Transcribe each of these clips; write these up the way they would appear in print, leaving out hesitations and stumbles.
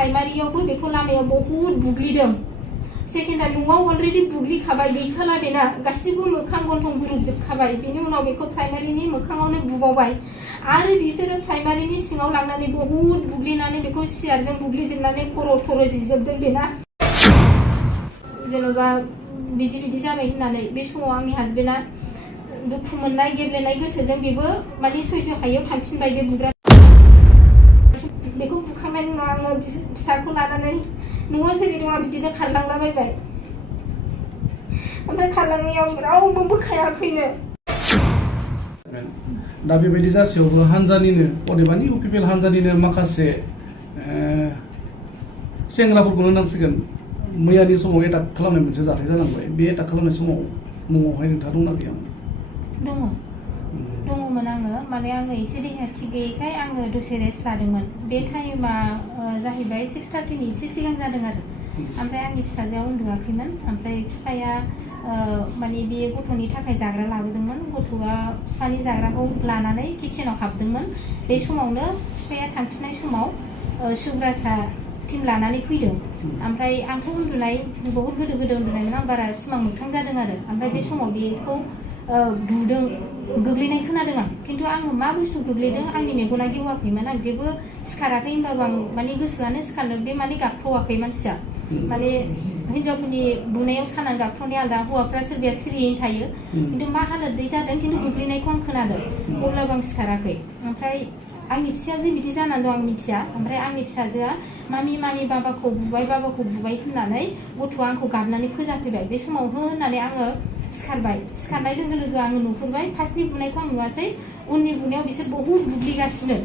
प्राइमारियावबो बेखौ लामायाव बहुत बुग्लिदों सेकेन्डआ न'आव अलरेडि बुग्लिखाबाय गैखाला बेना गासिबो मोखां गन्थं बुरुबजोबखाबाय बेनि उनाव बेखौ प्राइमारिनि मोखाङावनो बुबावबाय आरो बिसोरो प्राइमारिनि सिङाव लांनानै बहुत बुग्लिनानै बेखौ सियारजों बुग्लिजोबनानै खर' थर' जिजोबदों बेना जेनेबा बिदि जाबाय होननानै बे समाव आंनि हासबेन्डआ दुखु मोननाय गेब्लेनाय गोसोजों बेबो माने सैज' हायैयाव थांफिनबाय बे बुग्रा बेखौ बुखांनायनि उनाव आङो फिसाखौ लानानै न'आव जेरै दङ बिदिनो खारलांलाबायबाय ओमफ्राय खारलांनायाव रावबो बोखायाखैनो दा बेबायदि जासेयावबो हानजानिनो अदेबानि इउपिपिएल हानजानिनो माखासे सेंग्राफोरखौनो होननांसिगोन मैयानि समाव एटाक खालामनाय मोनसे जाथाय जालांबाय बे एटाक खालामनाय समाव न'आवहाय नोंथाङा दंना गैयामोन? दङमोन आङो माने आङो एसे देहाया थिग गैयैखाय आङो दसे रेस्ट लादोंमोन बे टाइमा जाहैबाय 6:30नि एसे सिगां जादों आरो ओमफ्राय आंनि फिसाजोआ उन्दुआखैमोन ओमफ्राय बिफाया माने बे गथ'नि थाखाय जाग्रा लाबोदोंमोन गथ'आ बिफानि जाग्राखौ लानानै किचेनाव हाबदोंमोन बे समावनो बिफाया थांफिननाय समाव सुग्रासा टिम लानानै फैदों ओमफ्राय आंथ' उन्दुनाय बहुत गोदो उन्दुनायमोन आं बारा सिमां मोगथां जादों आरो ओमफ्राय बे समाव बेखौ बुदों गोग्लैनाय खोनादों आं खिन्थु आङो मा बुस्थु गोग्लैदों आंनि मेगना गेवाखैमोन आं जेबो सिखाराखै होनबाबो आं माने गोसोआनो सिखारनो बे माने गाबख्रावाखै मानसिया माने हिन्जावफोरनि बुनायाव सानानै गाबख्रावनाय आलादा हौवाफ्रा सोरबाया सिरियैनो थायो खिन्थु मा हालोदै जादों खिन्थु गोग्लैनायखौ आं खोनादों अब्लाबो आं सिखाराखै ओमफ्राय आंनि फिसाया जे बिदि जानानै दं आं मिथिया ओमफ्राय आंनि फिसाजोआ मामि बाबाखौ बुबाय होननानै गथ'आ आंखौ गाबनानै फोजाफैबाय बे समाव हो होननानै आङो सिखारनाय लोगो आङो नुहुरबाय फार्स्टनि बुनायखौ आं नुवासै उननि बुनायाव बिसोर बहुत बुग्लिगासिनो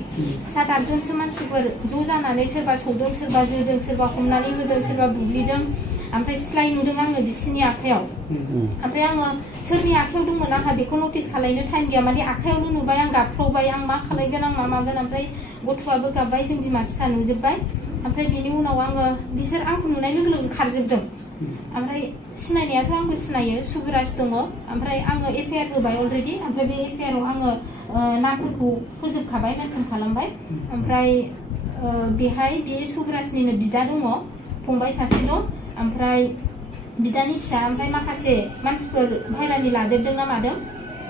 7-8 जनसो मानसिफोर ज' जानानै सोरबा सौदों सोरबा जोदों सोरबा हमनानै होदों सोरबा बुग्लिदों ओमफ्राय सिलाइ नुदों आङो बिसोरनि आखायाव ओमफ्राय आङो सोरनि आखायाव दंमोन आंहा बेखौ नटिस खालायनो टाइम गैया माने आखायावनो नुबाय आं गाबख्रावबाय आं मा खालायगोन आं मा मागोन ओमफ्राय गथ'आबो गाबबाय जों बिमा फिसा नुजोब्बाय ओमफ्राय बेनि उनाव आङो बिसोर आंखौ नुनाय लोगो खारजोबदों ओमफ्राय सिनायनायाथ' आंबो सिनायो सुबुराज दङ ओमफ्राय आङो एफआइआर होबाय अलरेडि ओमफ्राय बे एफआइआराव आङो नाफोरखौ फोजोबखाबाय मेनसन खालामबाय ओमफ्राय बेहाय बे सुबुराजनिनो बिदा दङ फंबाय सासे दं ओमफ्राय बिदानि फिसा ओमफ्राय माखासे मानसिफोर बाहेरानि लादेरदों ना मादों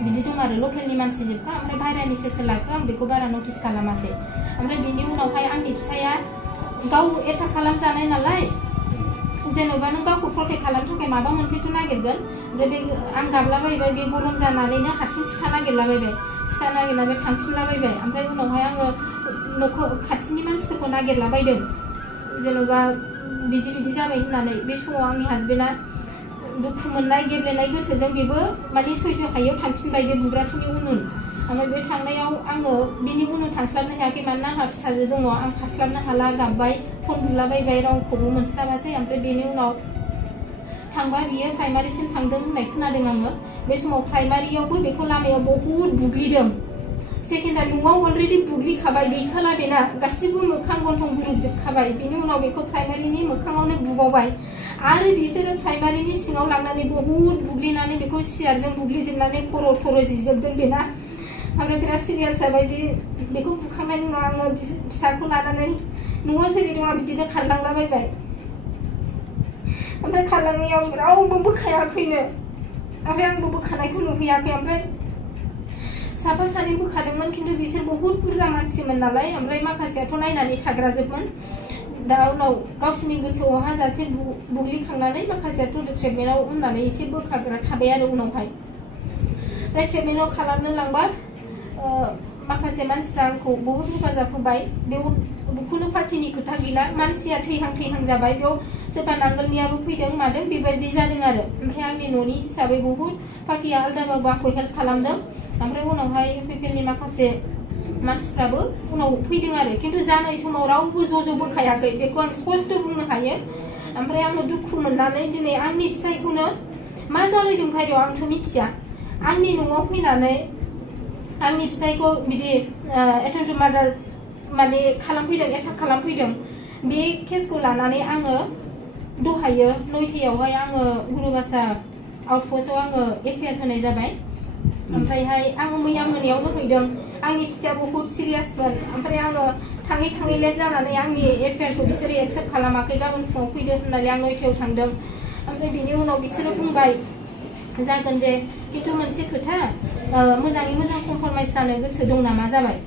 बिदि दं आरो लकेलनि मानसि जोबखा ओमफ्राय बाहेरानि सोर लाखो आं बेखौ बारा नटिस खालामासै ओमफ्राय बेनि उनावहाय आंनि फिसाया गाव एटाक खालामजानाय नालाय जेनेबा नों गावखौ प्रटेक्ट खालामनो थाखाय माबा मोनसेथ' नागिरगोन ओमफ्राय बे आं गाबलाबायबाय बे गरम जानानैनो हारसिं सिखा नागिरलाबायबाय थांफिनलाबायबाय ओमफ्राय उनावहाय आङो न'खौ खाथिनि मानसिफोरखौ नागिरलाबायदों जेनेबा बिदि जाबाय होननानै बे समाव आंनि हासबेन्डआ दुखु मोननाय गेब्लेनाय गोसोजों बेबो माने सैज' हायैयाव थांफिनबाय बे बुग्राफोरनि उन ओमफ्राय बे थांनायाव आङो बिनि उन थांस्लाबनो हायाखै मानोना आंहा फिसाजो दङ आं खारस्लाबनो हाला गाबबाय फन बुलाबायबाय रावखौबो मोनस्लाबासै ओमफ्राय बेनि उनाव थांबा बियो प्राइमारिसिम थांदों होननाय खोनादों आङो बे समाव प्राइमारियावबो बेखौ लामायाव बहुत बुग्लिदों सेकेन्डआ न'आव अलरेडि बुग्लिखाबाय गैखाला बेना गासिबो मोखां गन्थं बुरुबजोबखाबाय बेनि उनाव बेखौ प्राइमारिनि मोखाङावनो बुबावबाय आरो बिसोरो प्राइमारिनि सिङाव लांनानै बहुत बुग्लिनानै बेखौ सियारजों बुग्लिजोबनानै खर' थर' जिजोबदों बेना ओमफ्राय बिराद सिरियास जाबाय बेखौ बुखांनायनि उनाव आङो फिसाखौ लानानै न'आव जेरै दङ बिदिनो खारलांलाबायबाय ओमफ्राय खारलांनायाव रावबो बोखायाखैनो ओमफ्राय आंबो बोखानायखौ नुहैयाखै ओमफ्राय साफा सानै बोखादोंमोन खिन्थु बिसोर बहुत बुरजा मानसिमोन नालाय ओमफ्राय माखासेयाथ' नायनानै थाग्राजोबमोन दा उनाव गावसिनि गोसोआव हाजासे बुग्लिखांनानै माखासेयाथ' ट्रिटमेन्टआव होननानै एसे बोखाग्रा थाबाय आरो उनावहाय ओमफ्राय ट्रिटमेन्टआव खालामनो लांबा माखासे मानसिफ्रा आंखौ बहुत हेफाजाब होबाय बेखौनो पार्टिनि खोथा गैला मानसिया थैहां जाबाय बेयाव सोरबा नांगोलनियाबो फैदों मादों बेबायदि जादों आरो ओमफ्राय आंनि न'नि हिसाबै बहुत पार्टिया आलदाबाबो आंखौ हेल्प खालामदों ओमफ्राय उनावहाय इउपिपिएलनि माखासे मानसिफ्राबो उनाव फैदों आरो खिन्थु जानाय समाव रावबो ज' बोखायाखै बेखौ आं स्पष्ट बुंनो हायो ओमफ्राय आङो दुखु मोननानै दिनै आंनि फिसायखौनो मा जालायदों बायह्रायाव आंथ' मिथिया आंनि न'आव फैनानै आंनि फिसायखौ बिदि एटेम्प्ट टु मार्डार माने एटाक खालामफैदों बे केसखौ लानानै आङो दहायो 9थायावहाय आङो गुरुबासा आउटपस्टआव आङो एफआइआर होनाय जाबाय ओमफ्रायहाय आङो मैया मोनायावनो हैदों आंनि फिसाया बहुत सिरियासमोन ओमफ्राय आङो थाङै लेट जानानै आंनि एफआइआरखौ बिसोरो एक्सेप्ट खालामाखै गाबोन फुङाव फैदो होननानै आं 9टायाव थांदों ओमफ्राय बिनि उनाव बिसोरो बुंबाय जागोन दे खिन्थु मोनसे खोथा मोजाङै मोजां कमप्रमाइज जानो गोसो दं नामा जाबाय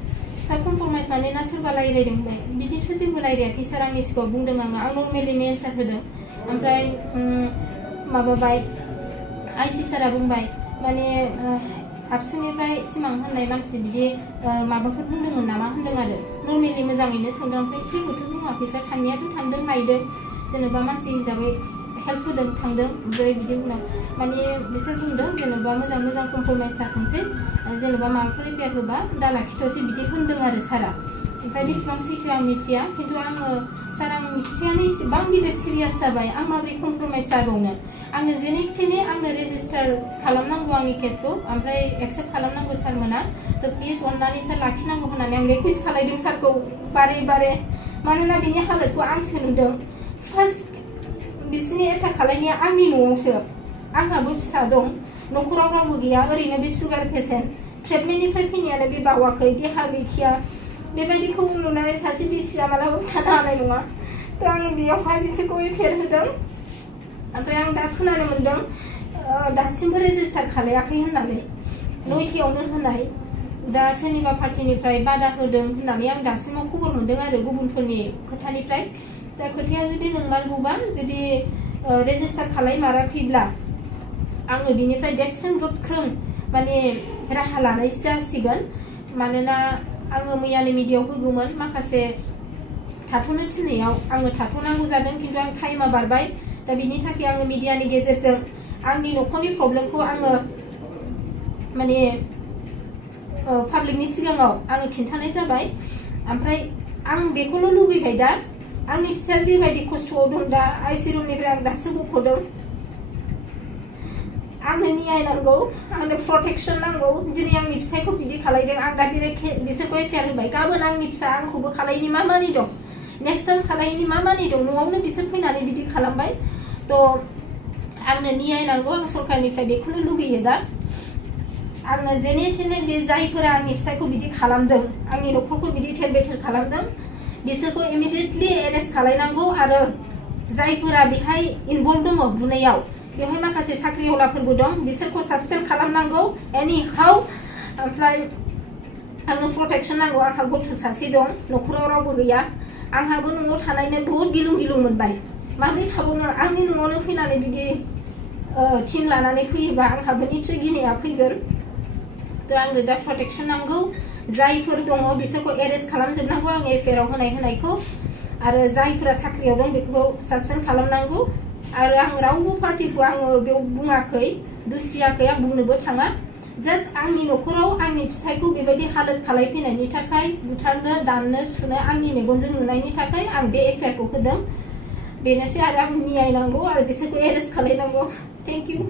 सार कमप्रमाइज माने ना सोरबा रायज्लायदों बिदिथ' जेबो रायज्लायाखै सार आंनि सिगाङाव बुंदों आं नर्मेलिनो एन्सार होदों ओमफ्राय माबाबाय आइसि सारा बुंबाय माने आबसुनिफ्राय सिमां होननाय मानसि बिदि माबाफोर बुंदोंमोन नामा होनदों आरो नर्मेलि मोजाङैनो सोंदों ओमफ्राय जेबोथ' बुङाखै सार थांनायाथ' थांदों नायदों जेनेबा मानसि हिसाबै हेल्प होदों थांदों ओमफ्राय बिदि उनाव माने बिसोर बुंदों जेनेबा मोजां मोजां कमप्रमाइज जाथोंसै जेनेबा माबाफोर रिपेयार होबा दा लाखिथ'सै बिदि होनदों आरो सारा ओमफ्राय बेसेबां सैथो आं मिथिया खिन्थु आङो सार आं फिसायानो इसेबां गिदिर सिरियास जाबाय आं माबोरै कमप्रमाइज जाबावनो आंनो जेने थेने आंनो रेजिस्टार खालामनांगौ आंनि केसखौ ओमफ्राय एक्सेप्ट खालामनांगौ सारमोना थ' प्लिज अननानै सार लाखिनांगौ होननानै आं रिकुवेस्ट खालायदों सारखौ बारे बारे मानोना बिनि हालोदखौ आंसो नुदों फार्स्ट बिसिनि एटाक खालायनाया आंनि न'आवसो आंहाबो फिसा दं न'खराव रावबो गैया ओरैनो बे सुगार पेसेन्ट ट्रिटमेन्टनिफ्राय फैनायानो बे बावाखै देहा गैखाया बेबायदिखौ नुनानै सासे बिसिया मालाबाबो थानो हानाय नङा थ' आं बेयावहाय बिसोरखौ एफेयार होदों ओमफ्राय आं दा खोनानो मोन्दों दासिमबो रेजिस्टार खालायाखै होननानै 9टायावनो होनाय दा सोरनिबा पार्टिनिफ्राय बादा होदों होननानै आं दासिमाव खबर मोन्दों आरो गुबुनफोरनि खोथानिफ्राय दा खोथाया जुदि नंमारगौबा जुदि रेजिस्टार खालायमाराखैब्ला आङो बिनिफ्राय देरसिन गोख्रों माने राहा लानाय जासिगोन मानोना आङो मैयानि मिडियायाव होगौमोन माखासे थाथ'नो थिननायाव आङो थाथ'नांगौ जादों खिन्थु आं टाइमा बारबाय दा बिनि थाखाय आङो मिडियानि गेजेरजों आंनि न'खरनि प्रब्लेमखौ आङो माने पाब्लिकनि सिगाङाव आङो खिन्थानाय जाबाय ओमफ्राय आं बेखौल' लुगैबाय दा आंनि फिसाया जेबायदि खस्थ'आव दं दा आइसि रुमनिफ्राय आं दासो बख'दों आंनो न्याय नांगौ आंनो प्रटेक्सन नांगौ दिनै आंनि फिसायखौ बिदि खालायदों आं दा बिसोरखौ एफेयार होबाय गाबोन आंनि फिसा आंखौबो खालायनि मा मानि दं नेक्स्ट टाइम खालायनि मा मानि दं न'आवनो बिसोर फैनानै बिदि खालामबाय थ' आंनो न्याय नांगौ आं सरकारनिफ्राय बेखौनो लुगैयो दा आंनो जेने थेने बे जायफोरा आंनि फिसायखौ बिदि खालामदों आंनि न'खरखौ बिदि थेर बेथेर खालामदों बिसोरखौ इमिडियेटलि एरेस्ट खालायनांगौ आरो जायफोरा बेहाय इनभल्भ दङ बुनायाव बेवहाय माखासे साख्रिआवलाफोरबो दं बिसोरखौ सासपेन्ड खालामनांगौ एनि हाउ ओमफ्राय आंनो प्रटेक्सन नांगौ आंहा गथ' सासे दं न'खराव रावबो गैया आंहाबो न'आव थानायनो बहुद गिलुं गिलुं मोनबाय माबोरै थाबावनो आंनि न'आवनो फैनानै बिदि टिम लानानै फैयोबा आंहाबो निस्सय गिनाया फैगोन थ' आंनो दा प्रटेक्सन नांगौ जायफोर दङ बिसोरखौ एरेस्ट खालामजोबनांगौ आं एफआइआर होनायखौ आरो जायफोरा साख्रियाव दं बेखौ सासपेन्ड खालामनांगौ आरो आं रावबो पार्टिखौ आङो बेयाव बुङाखै दुसियाखै आं बुंनोबो थाङा जास्ट आंनि न'खराव आंनि फिसायखौ बेबायदि हालोद खालायफैनायनि थाखाय बुथारनो दाननो सुनो आंनि मेगनजों नुनायनि थाखाय आं बे एफआइआरखौ होदों बेनोसै आरो आं न्याय नांगौ आरो बिसोरखौ एरेस्ट खालायनांगौ थेंक इउ